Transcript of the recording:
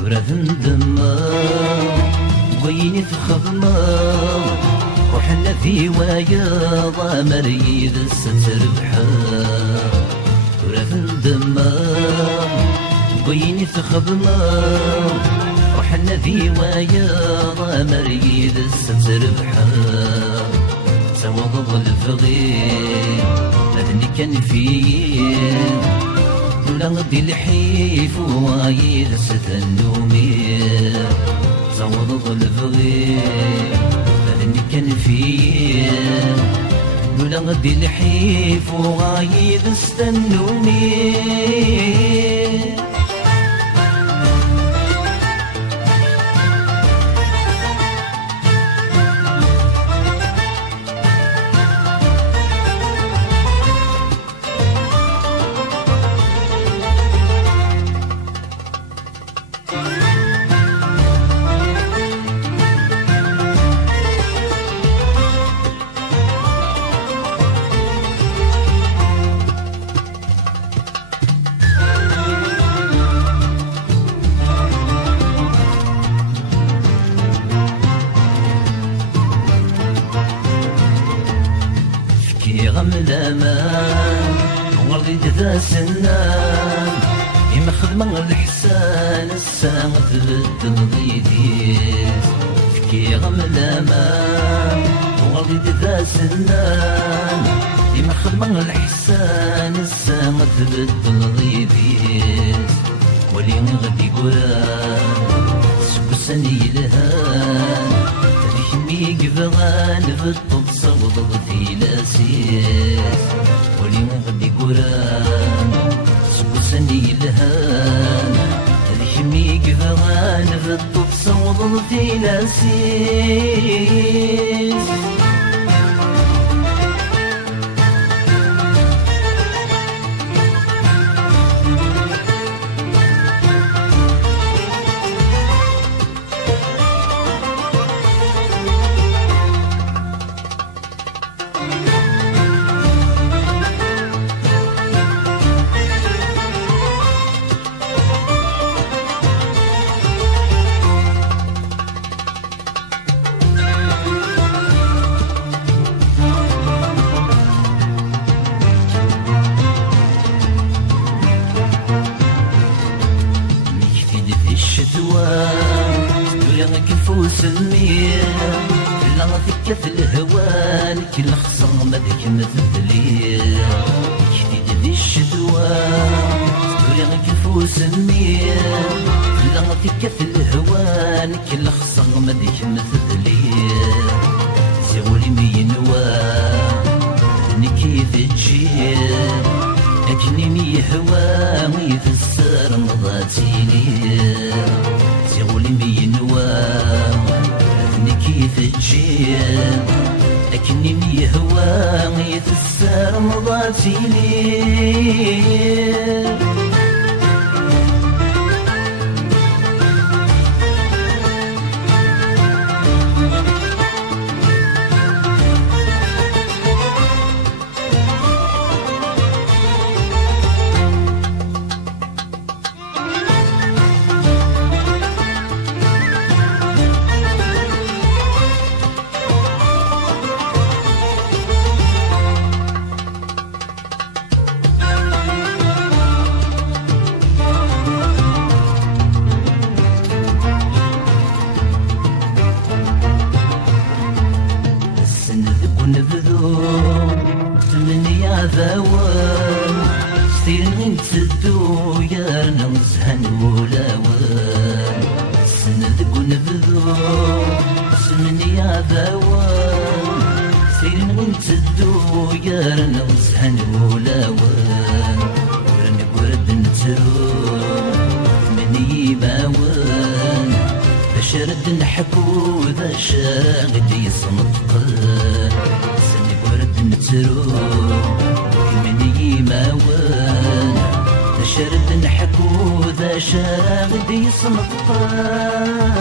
ثورة ندما وين تخدما وحنا في وياضا مريض ستربحا ثورة ندما وين تخدما وحنا في وياضا مريض ستربحا سوض الفغير هذني كان فيه لولا غدي الحيف ووايد ستنومي زوض الفغير هذني كان فيه لولا غدي الحيف ووايد ستنومي غم الامان وغردي ذا سنان يما خدمة الحسان الساعة تبدل ضيديس فكي غم الامان وغردي ذا سنان يما خدمة الحسان الساعة تبدل ضيديس ولي غدي قران سكسني لهان مي قبغان بالطب صوض في لاسيس ولي غدي قران سكسني لهان هذيك مي قبغان بالطب صوض في لاسيس كفوس المير لا ثكة الهوان كل خصم مدك مثلي جديد ذي الشدوان ستوري كفوس المير لا ثكة الهوان كل خصم مدك مثلي زولي مينوان نكي في الجير لكني مي هوامي في السر مضاتيني زولي مينوان كيف تجيب لكني مي هوامي في السر مضاتيني ذاوان ستيرين تسدو يا نوزهن ولاوان سندق ونبذو سمني يا ذاوان ستيرين تسدو يا نوزهن ولاوان ورني ورد نترو مني باوان بشرد نحكو ذا شاغد يصمتقن سني ورد نترو مني ماوان تشرد نحكو ذا شاغد يصمتقن